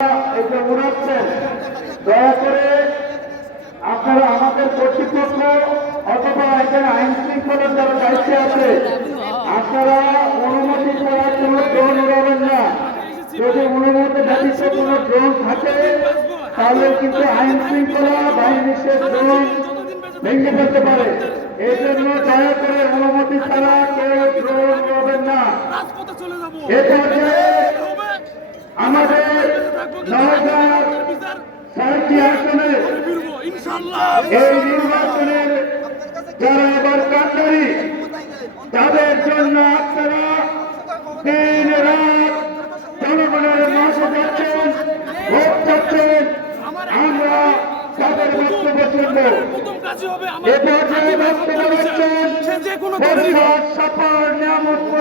এটা উড়াচ্ছেন, দয়া করে আপনারা আমাদের কর্তৃপক্ষ অথবা এখানে আইন শৃঙ্খলার যারা দায়িত্বে আছে আপনারা অনুমতি ছাড়া কোনো ড্রোন উড়াবেন না। যদি অনুমতি ব্যতীত কোনো ড্রোন থাকে তাহলে কিন্তু আইন শৃঙ্খলা বাহিনীর ড্রোন ভেঙে ফেলতে পারে। এই জন্য দয়া করে অনুমতি ছাড়া কেউ ড্রোন উড়াবেন না। এরপরে আমাদের ৯,৬০টি আসনে এই নির্বাচনের যারা এবার কান্ডারি তাদের জন্য আপনারা দিন রাত জনগণের মাঝে যাচ্ছেন, ভোট চাচ্ছেন। আমরা তাদের বক্তব্য শুনবো। এ পর্যায়ে বক্তব্য রাখছেন সাপার নিয়ামতপুর